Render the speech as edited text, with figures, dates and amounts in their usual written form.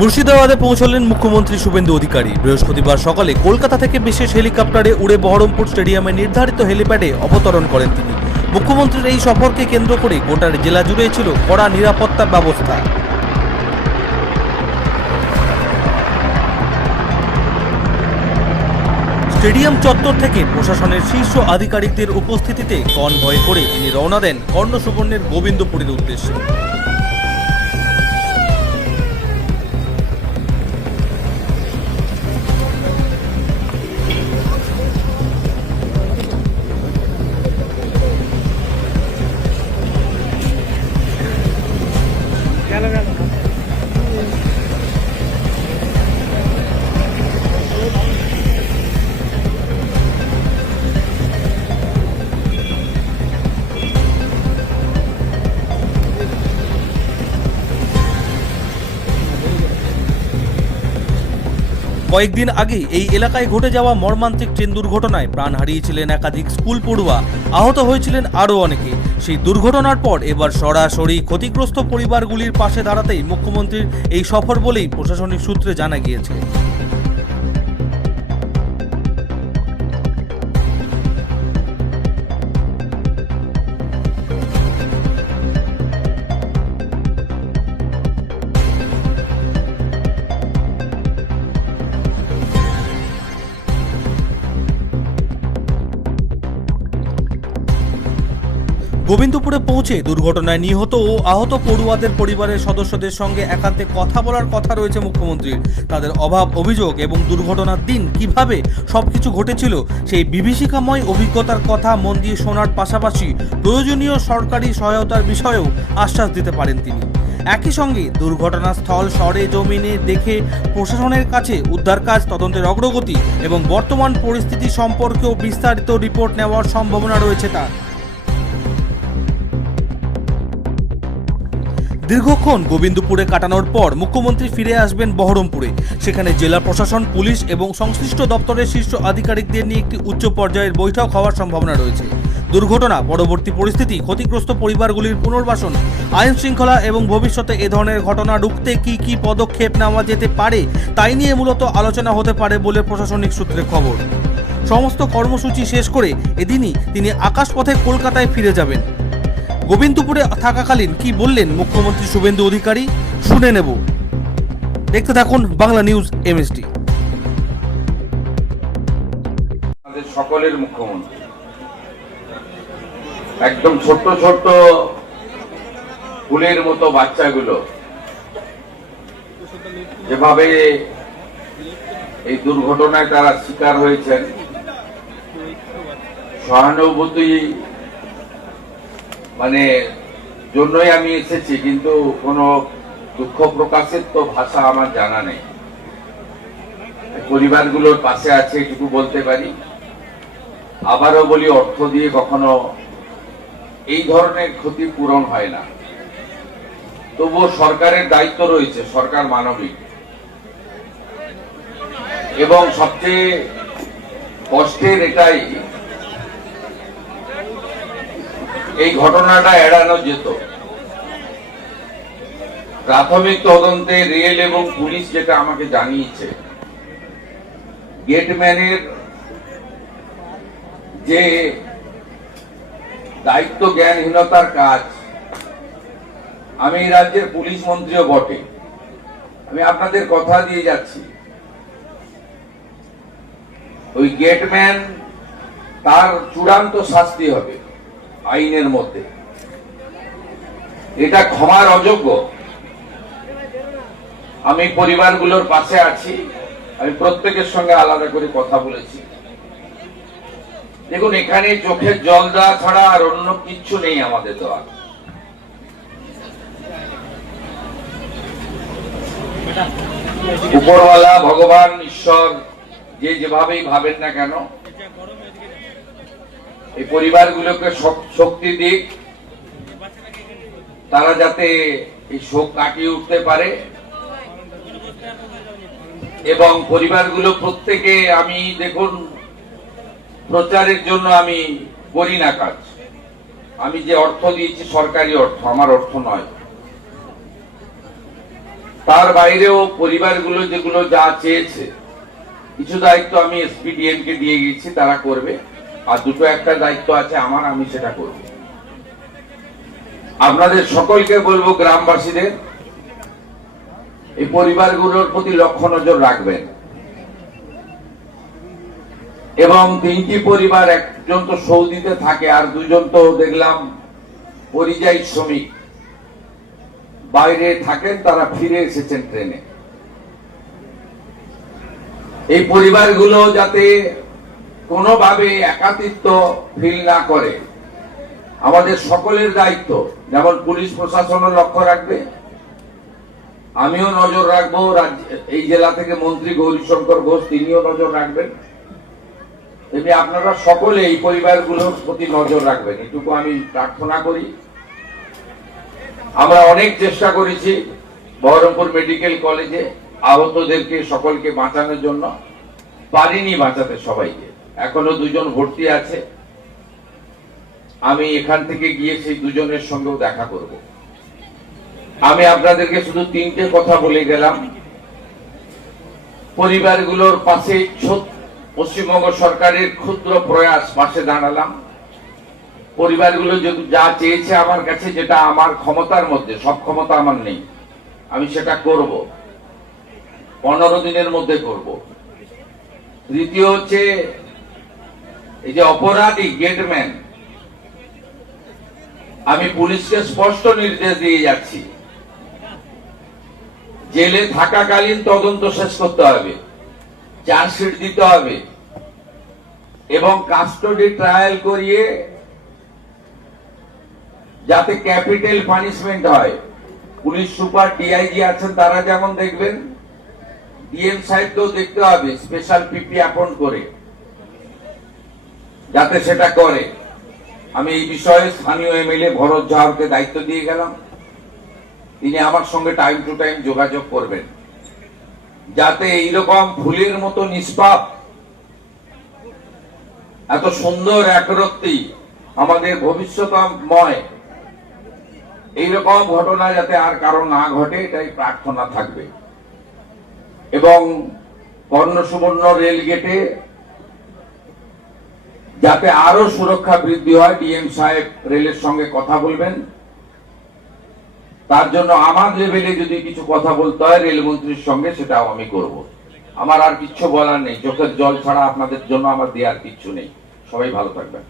মুর্শিদাবাদে পৌঁছলেন মুখ্যমন্ত্রী শুভেন্দু অধিকারী। বৃহস্পতিবার সকালে কলকাতা থেকে বিশেষ হেলিকপ্টারে উড়ে বহরমপুর স্টেডিয়ামে নির্ধারিত হেলিপ্যাডে অবতরণ করেন তিনি। মুখ্যমন্ত্রীর এই সফরকে কেন্দ্র করে গোটা জেলা জুড়ে ছিল কড়া নিরাপত্তার ব্যবস্থা। স্টেডিয়াম চত্বর থেকে প্রশাসনের শীর্ষ আধিকারিকদের উপস্থিতিতে কনভয় করে তিনি রওনা দেন কর্ণসুবর্ণের গোবিন্দপুরের উদ্দেশ্যে। কয়েকদিন আগে এই এলাকায় ঘটে যাওয়া মর্মান্তিক ট্রেন দুর্ঘটনায় প্রাণ হারিয়েছিলেন একাধিক স্কুল পড়ুয়া, আহত হয়েছিলেন আরও অনেকে। সেই দুর্ঘটনার পর এবার সরাসরি ক্ষতিগ্রস্ত পরিবারগুলির পাশে দাঁড়াতেই মুখ্যমন্ত্রীর এই সফর বলেই প্রশাসনিক সূত্রে জানা গিয়েছে। গোবিন্দপুরে পৌঁছে দুর্ঘটনায় নিহত ও আহত পড়ুয়াদের পরিবারের সদস্যদের সঙ্গে একান্তে কথা বলার কথা রয়েছে মুখ্যমন্ত্রীর। তাদের অভাব অভিযোগ এবং দুর্ঘটনার দিন কিভাবে সবকিছু ঘটেছিল সেই বিভীষিকাময় অভিজ্ঞতার কথা মন দিয়ে শোনার পাশাপাশি প্রয়োজনীয় সরকারি সহায়তার বিষয়েও আশ্বাস দিতে পারেন তিনি। একই সঙ্গে দুর্ঘটনাস্থল সরেজমিনে দেখে প্রশাসনের কাছে উদ্ধার কাজ, তদন্তের অগ্রগতি এবং বর্তমান পরিস্থিতি সম্পর্কেও বিস্তারিত রিপোর্ট নেওয়ার সম্ভাবনা রয়েছে তার। দীর্ঘক্ষণ গোবিন্দপুরে কাটানোর পর মুখ্যমন্ত্রী ফিরে আসবেন বহরমপুরে। সেখানে জেলা প্রশাসন, পুলিশ এবং সংশ্লিষ্ট দপ্তরের শীর্ষ আধিকারিকদের নিয়ে একটি উচ্চ পর্যায়ের বৈঠক হওয়ার সম্ভাবনা রয়েছে। দুর্ঘটনা পরবর্তী পরিস্থিতি, ক্ষতিগ্রস্ত পরিবারগুলির পুনর্বাসন, আইন শৃঙ্খলা এবং ভবিষ্যতে এ ধরনের ঘটনা রুখতে কি কি পদক্ষেপ নেওয়া যেতে পারে তাই নিয়ে মূলত আলোচনা হতে পারে বলে প্রশাসনিক সূত্রে খবর। সমস্ত কর্মসূচি শেষ করে এদিনই তিনি আকাশপথে কলকাতায় ফিরে যাবেন। গোবিন্দপুরে থাকাকালীন কি বললেন মুখ্যমন্ত্রী শুভেন্দু অধিকারী শুনে নেব। দেখতে থাকুন বাংলা নিউজ এমএসডি। আমাদের সকলের মুখ্যমন্ত্রী একদম ছোট্ট ছোট্ট ফুলের মতো বাচ্চাগুলো যেভাবে এই দুর্ঘটনায় তারা শিকার হয়েছেন, সহানুভূতি জন্যই আমি এসেছি, কিন্তু কোনো দুঃখ প্রকাশের তো ভাষা আমার জানা নেই। পরিবারগুলোর পাশে আছে এটুকু বলতে পারি। আবারও বলি, অর্থ দিয়ে কখনো এই ধরনের ক্ষতি পূরণ হয় না। তবুও সরকারের দায়িত্ব রয়েছে, সরকার মানবিক, এবং সবচেয়ে কষ্টের এটাই এই ঘটনাটা এড়ানো যেত। প্রাথমিক তদন্তে রেল এবং পুলিশ যেটা আমাকে জানিয়েছে, গেটম্যানের যে দায়িত্ব জ্ঞানহীনতার কাজ, আমি এই রাজ্যের পুলিশ মন্ত্রীও বটে, আমি আপনাদের কথা দিয়ে যাচ্ছি, ওই গেটম্যান তার চূড়ান্ত শাস্তি হবে আইনের মধ্যে। এটা ক্ষমার অযোগ্য। আমি পরিবারগুলোর পাশে আছি, আমি প্রত্যেকের সঙ্গে আলাদা করে কথা বলেছি। দেখুন, এখানে চোখের জল দেওয়া ছাড়া আর অন্য কিচ্ছু নেই আমাদের দেওয়া। উপরওয়ালা, ভগবান, ঈশ্বর, যে যেভাবেই ভাবেন না কেন, এই পরিবারগুলোকে শক্তি দিক, তারা যাতে এই শোক কাটিয়ে উঠতে পারে। এবং পরিবারগুলো প্রত্যেকে, আমি দেখুন, প্রচারের জন্য আমি করি না কাজ, আমি যে অর্থ দিয়েছি সরকারি অর্থ, আমার অর্থ নয়। তার বাইরেও পরিবারগুলো যেগুলো যা চেয়েছে, কিছু দায়িত্ব আমি এসপিডিএম কে দিয়ে গেছি, তারা করবে, আর দুটো একটা দায়িত্ব আছে আমার, আমি সেটা করব। আপনাদের সকলকে বলবো, গ্রামবাসীদের এই পরিবারগুলোর প্রতি লক্ষ্য নজর রাখবেন। এবং 3টি পরিবার, একজন তো সৌদিতে থাকে আর দুজন তো দেখলাম পরিযায়ী শ্রমিক বাইরে থাকেন, তারা ফিরে এসেছেন ট্রেনে। এই পরিবারগুলো যাতে কোনোভাবে একাকিত্ব ফিল না করে, আমাদের সকলের দায়িত্ব। যেমন পুলিশ প্রশাসনও লক্ষ্য রাখবে, আমিও নজর রাখবো, এই জেলা থেকে মন্ত্রী গৌরীশঙ্কর ঘোষ তিনিও নজর রাখবেন, তেমনি আপনারা সকলে এই পরিবারগুলোর প্রতি নজর রাখবেন, এটুকু আমি প্রার্থনা করি। আমরা অনেক চেষ্টা করেছি বহরমপুর মেডিকেল কলেজে আহতদেরকে সকলকে বাঁচানোর জন্য, পারিনি বাঁচাতে সবাইকে, এখনো 2 জন ভর্তি আছে। আমি এখান থেকে গিয়ে সেই 2 জনের সঙ্গেও দেখা করব। আমি আপনাদেরকে শুধু 3টে কথা বলে গেলাম। পরিবারগুলোর পাশে পশ্চিমবঙ্গ সরকারের ক্ষুদ্র প্রয়াস, পাশে দাঁড়ালাম। পরিবারগুলো যা চেয়েছে আমার কাছে, যেটা আমার ক্ষমতার মধ্যে, সব ক্ষমতা আমার নেই, আমি সেটা করব, 15 দিনের মধ্যে করব। দ্বিতীয় হচ্ছে, এই যে অপরাধী গেটম্যান, আমি পুলিশকে স্পষ্ট নির্দেশ দিয়ে যাচ্ছি, জেলে থাকাকালীন তদন্ত শেষ করতে হবে, চার্জশিট দিতে হবে এবং কাস্টডি ট্রায়াল করিয়ে যাতে ক্যাপিটাল পানিশমেন্ট হয়। পুলিশ সুপার, ডিআইজি আছেন, তারা যেমন দেখবেন, ডিএম সাহেবকেও দেখতে হবে, স্পেশাল পিপি অ্যাপয়েন্ট করে, যাতে সেটা করে। আমি এই বিষয়ে স্থানীয় এমএলএ ভরত ঝাড়কে দায়িত্ব দিয়ে গেলাম, তিনি আমার সঙ্গে টাইম টু টাইম যোগাযোগ করবেন, যাতে এইরকম ফুলের মতো নিষ্পাপ, এত সুন্দর একরত্তি, আমাদের ভবিষ্যৎময় এইরকম ঘটনা যাতে আর কারো না ঘটে, এটাই প্রার্থনা থাকবে। এবং কর্ণসুবর্ণ রেল গেটে যাতে আরো সুরক্ষা বৃদ্ধি হয়, ডিএম সাহেব রেলের সঙ্গে কথা বলবেন। তার জন্য আমার লেভেলে যদি কিছু কথা বলতে হয় রেলমন্ত্রীর সঙ্গে, সেটাও আমি করব। আমার আর কিচ্ছু বলার নেই, চোখের জল ছাড়া আপনাদের জন্য আমার দেওয়ার কিচ্ছু নেই। সবাই ভালো থাকবেন।